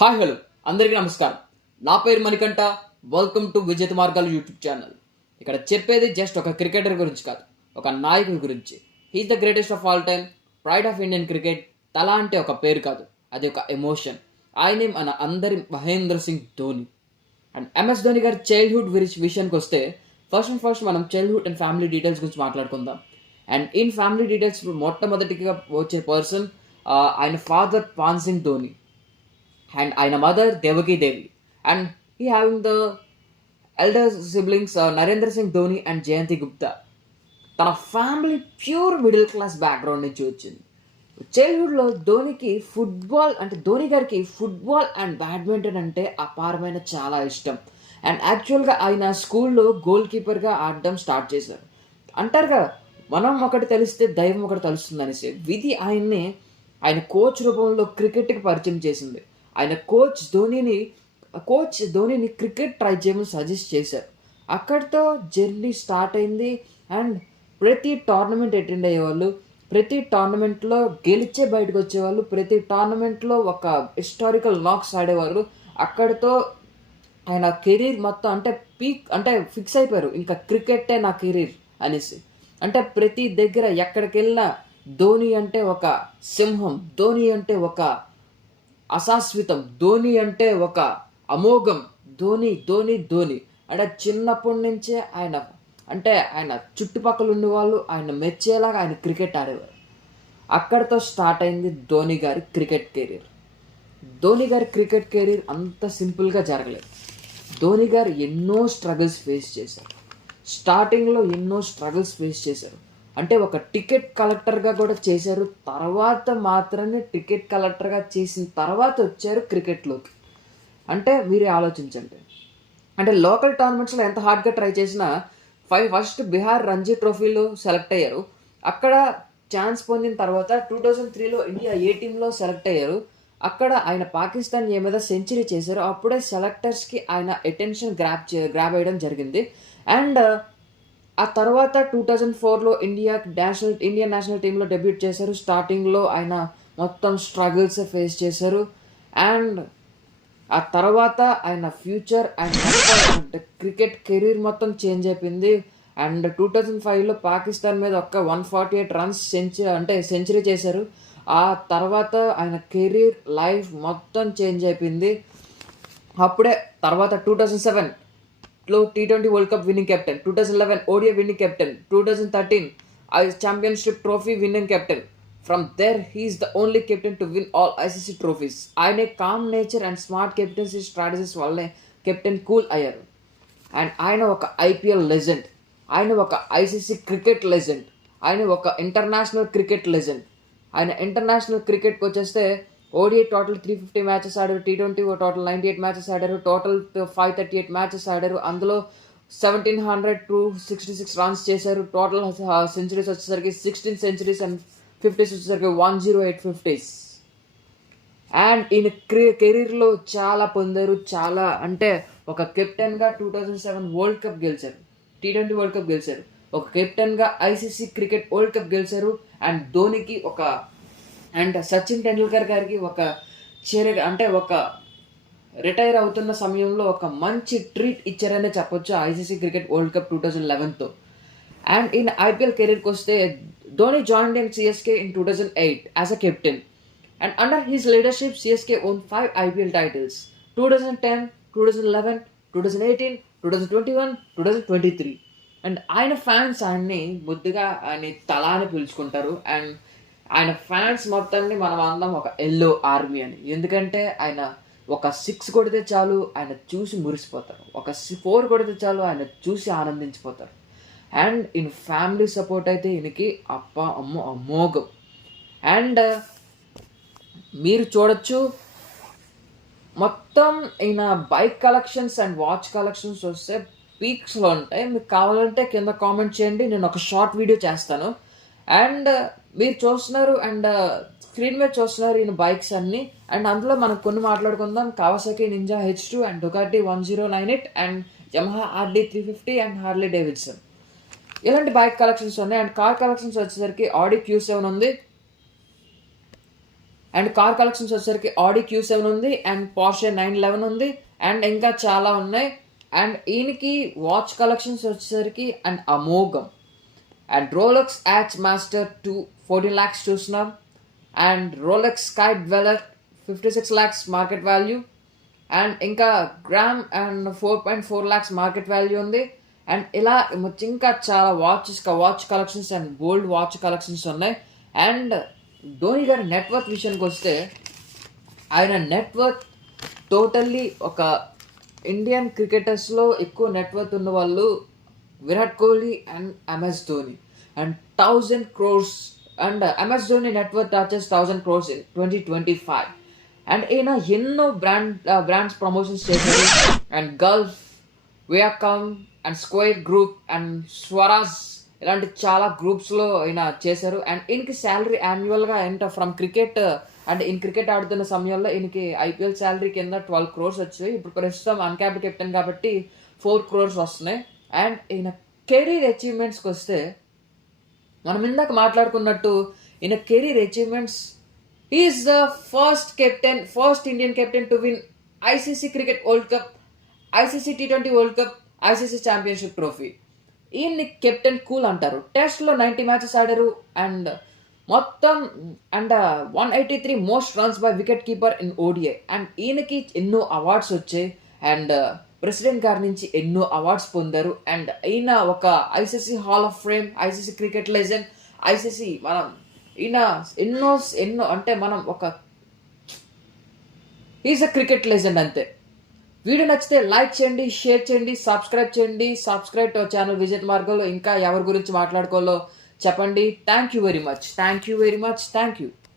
Hi hello అందరికీ నమస్కారం. నా పేరు మణికంఠ. వెల్కమ్ టు విజేత మార్గాలు యూట్యూబ్ ఛానల్. ఇక్కడ చెప్పేది జస్ట్ ఒక క్రికెటర్ గురించి కాదు, ఒక నాయకుడి గురించి. He's the greatest of all time, pride of Indian cricket. Thala అంటే ఒక పేరు కాదు, అది ఒక ఎమోషన్. ఆయనే మన అందరి మహేంద్ర సింగ్ ధోని. అండ్ ఎంఎస్ ధోని గారి చైల్డ్హుడ్ విషయానికి వస్తే ఫస్ట్ మనం చైల్డ్హుడ్ అండ్ ఫ్యామిలీ డీటెయిల్స్ గురించి మాట్లాడుకుందాం. అండ్ ఇన్ ఫ్యామిలీ డీటెయిల్స్ మొట్టమొదటిగా వచ్చే పర్సన్ ఆయన ఫాదర్ పాన్ సింగ్ ధోని and ఆయన mother Devaki Devi. And he having the elder siblings Narendra Singh Dhoni and Jayanti Gupta. తన family pure middle class background నుంచి వచ్చింది. చైల్డ్హుడ్లో ధోని గారికి ఫుట్బాల్ అండ్ బ్యాడ్మింటన్ అంటే అపారమైన చాలా ఇష్టం. అండ్ యాక్చువల్గా ఆయన స్కూల్లో గోల్ కీపర్గా ఆడడం స్టార్ట్ చేశారు. అంటారు కదా, మనం ఒకటి తెలిస్తే దైవం ఒకటి తెలుస్తుంది అనేసి. విధి ఆయన కోచ్ రూపంలో క్రికెట్కి పరిచయం చేసింది. ఆయన కోచ్ ధోనిని క్రికెట్ ట్రై చేయమని సజెస్ట్ చేశారు. అక్కడితో జర్నీ స్టార్ట్ అయింది. అండ్ ప్రతి టోర్నమెంట్ అటెండ్ అయ్యేవాళ్ళు, ప్రతి టోర్నమెంట్లో గెలిచే బయటకు వచ్చేవాళ్ళు, ప్రతి టోర్నమెంట్లో ఒక హిస్టారికల్ నాక్స్ ఆడేవారు. అక్కడితో ఆయన కెరీర్ మొత్తం ఫిక్స్ అయిపోయారు, ఇంకా క్రికెటే నా కెరీర్ అనేసి. అంటే ప్రతి దగ్గర ఎక్కడికి వెళ్ళినా ధోని అంటే ఒక సింహం, ధోని అంటే ఒక అశాశ్వతం, ధోని అంటే ఒక అమోఘం, ధోని ధోని ధోని. అంటే చిన్నప్పటి నుంచే ఆయన చుట్టుపక్కల ఉండేవాళ్ళు ఆయన మెచ్చేలాగా ఆయన క్రికెట్ ఆడేవారు. అక్కడితో స్టార్ట్ అయింది ధోని గారి క్రికెట్ కెరీర్. ధోని గారి క్రికెట్ కెరీర్ అంత సింపుల్గా జరగలేదు. ధోని గారు ఎన్నో స్ట్రగుల్స్ ఫేస్ చేశారు. స్టార్టింగ్లో ఎన్నో స్ట్రగుల్స్ ఫేస్ చేశారు. అంటే ఒక టికెట్ కలెక్టర్గా కూడా చేశారు. తర్వాత మాత్రమే టికెట్ కలెక్టర్గా చేసిన తర్వాత వచ్చారు క్రికెట్లోకి. అంటే మీరే ఆలోచించండి. అంటే లోకల్ టోర్నమెంట్స్లో ఎంత హార్డ్గా ట్రై చేసినా ఫస్ట్ బీహార్ రంజీ ట్రోఫీలో సెలెక్ట్ అయ్యారు. అక్కడ ఛాన్స్ పొందిన తర్వాత 2003లో ఇండియా ఏ టీంలో సెలెక్ట్ అయ్యారు. అక్కడ ఆయన పాకిస్తాన్ ఏ మీద సెంచరీ చేశారు. అప్పుడే సెలెక్టర్స్కి ఆయన అటెన్షన్ గ్రాబ్ అయ్యడం జరిగింది. అండ్ ఆ తర్వాత 2004లో ఇండియన్ నేషనల్ టీంలో డెబ్యూట్ చేశారు. స్టార్టింగ్లో ఆయన మొత్తం స్ట్రగుల్స్ ఫేస్ చేశారు. అండ్ ఆ తర్వాత ఆయన ఫ్యూచర్ అండ్ క్రికెట్ కెరీర్ మొత్తం చేంజ్ అయిపోయింది. అండ్ 2005లో పాకిస్తాన్ మీద 148 రన్స్ సెంచరీ చేశారు. ఆ తర్వాత ఆయన కెరీర్ లైఫ్ మొత్తం చేంజ్ అయిపోయింది. అప్పుడే తర్వాత 2007లో T20 world cup winning captain, 2011 ODI winning captain, 2013 championship trophy winning captain. From there he's the only captain to win all ICC trophies. ఆయన calm nature and smart captaincy strategies వల్లనే captain cool అయ్యారు. And ఆయన ఒక IPL legend, ఆయన ఒక ICC cricket legend, ఆయన ఒక international cricket legend. ఆయన ఇంటర్నేషనల్ క్రికెట్కి వచ్చేస్తే ఓడిఐ టోటల్ 350 మ్యాచెస్ ఆడారు, T20 టోటల్ 98 మ్యాచెస్ ఆడారు, టోటల్ 538 మ్యాచెస్ ఆడారు. అందులో 1766 రన్స్ చేశారు. టోటల్ సెంచరీస్ వచ్చేసరికి 16 సెంచరీస్ అండ్ 50s వచ్చేసరికి 108 50s. అండ్ ఈయన కెరీర్లో చాలా పొందారు. చాలా అంటే ఒక కెప్టెన్గా 2007 వరల్డ్ కప్ గెలిచారు, T20 వరల్డ్ కప్ గెలిచారు, ఒక కెప్టెన్గా ఐసీసీ క్రికెట్ వరల్డ్ కప్ గెలిచారు. అండ్ ధోనికి అండ్ సచిన్ టెండూల్కర్ గారికి ఒక రిటైర్ అవుతున్న సమయంలో ఒక మంచి ట్రీట్ ఇచ్చారనే చెప్పొచ్చు ఐసీసీ క్రికెట్ వరల్డ్ కప్ 2011తో. అండ్ ఈయన ఐపీఎల్ కెరీర్కి వస్తే Dhoni joined in CSK in 2008 as a captain. And under his leadership CSK won 5 IPL titles: 2010, 2011, 2018, 2021, 2023. And ఆయన ఫ్యాన్స్ ఆయన్ని ముద్దుగా ఆయన తలా అని పిలుచుకుంటారు. అండ్ ఆయన ఫ్యాన్స్ మొత్తాన్ని మనం అందం ఒక ఎల్లో ఆర్మీ అని. ఎందుకంటే ఆయన ఒక 6 కొడితే చాలు ఆయన చూసి మురిసిపోతారు, ఒక 4 కొడితే చాలు ఆయన చూసి ఆనందించిపోతారు. అండ్ ఈయన ఫ్యామిలీ సపోర్ట్ అయితే ఈయనకి అమోఘం. అండ్ మీరు చూడొచ్చు, మొత్తం ఈయన bike collections and watch collections వస్తే పీక్స్లో ఉంటాయి. మీకు కావాలంటే కింద కామెంట్ చేయండి, నేను ఒక షార్ట్ వీడియో చేస్తాను. అండ్ మీరు చూస్తున్నారు అండ్ స్క్రీన్ మీద చూస్తున్నారు ఈయన బైక్స్ అన్నీ. అండ్ అందులో మనం కొన్ని మాట్లాడుకుందాం. Kawasaki ninja H2 and Ducati 1098 and Yamaha RD 350 and Harley Davidson. ఇలాంటి బైక్ కలెక్షన్స్ ఉన్నాయి. అండ్ కార్ కలెక్షన్స్ వచ్చేసరికి ఆడి Q7 ఉంది. అండ్ కార్ కలెక్షన్స్ వచ్చేసరికి ఆడి Q7 ఉంది అండ్ పోర్షే 911 ఉంది అండ్ ఇంకా చాలా ఉన్నాయి. అండ్ ఈయనకి వాచ్ కలెక్షన్స్ వచ్చేసరికి అండ్ అమోఘం. And Rolex yacht master 14 lakhs చూస్తున్నాం. And Rolex sky dweller 56 lakhs market value. And ఇంకా gram and 4.4 lakhs market value ఉంది. అండ్ ఇలా ఇంకా చాలా watch collections and gold watch collections ఉన్నాయి. అండ్ ధోని గారి నెట్వర్త్ విషయానికి వస్తే ఆయన నెట్వర్త్ టోటల్లీ ఒక ఇండియన్ క్రికెటర్స్లో ఎక్కువ నెట్వర్త్ ఉన్న వాళ్ళు Virat Kohli and MS Dhoni. And 1000 crores and MS Dhoni net worth touches 1000 crores in 2025. And ఈయన ఎన్నో బ్రాండ్స్ ప్రమోషన్స్ చేశారు. And Gulf, Viacom and square group and Swaraj ఇలాంటి చాలా గ్రూప్స్లో ఈయన చేశారు. అండ్ ఈయనకి శాలరీ యాన్యువల్గా ఫ్రమ్ క్రికెట్ అండ్ ఈయన క్రికెట్ ఆడుతున్న సమయంలో ఈయనకి IPL శాలరీ కింద 12 crores వచ్చాయి. ఇప్పుడు ప్రస్తుతం అన్క్యాప్డ్ కెప్టెన్ కాబట్టి 4 crores వస్తున్నాయి. అండ్ ఈయన కెరీర్ అచీవ్మెంట్స్కి వస్తే మనం ఇందాక మాట్లాడుకున్నట్టు ఈయన career achievements is the first Indian captain to win ICC cricket world cup, ICC T20 world cup, ICC championship trophy. ఈయన్ని కెప్టెన్ కూల్ అంటారు. టెస్ట్లో 90 matches ఆడారు అండ్ మొత్తం and 183 most runs by wicket keeper in ODI. And ఈయనకి ఎన్నో awards వచ్చాయి and president గారి నుంచి ఎన్నో అవార్డ్స్ పొందారు. అండ్ ఈయన ఒక ICC hall of fame, ICC cricket legend, ICC ఈయన ఎన్నో అంటే మనం ఒక ఈజ్ అ క్రికెట్ లెజెండ్ అంతే. వీడియో నచ్చితే లైక్ చేయండి, షేర్ చేయండి, సబ్స్క్రైబ్ టు ఛానల్ విజిత్ మార్గంలో. ఇంకా ఎవరి గురించి మాట్లాడుకోవాలో చెప్పండి. Thank you very much.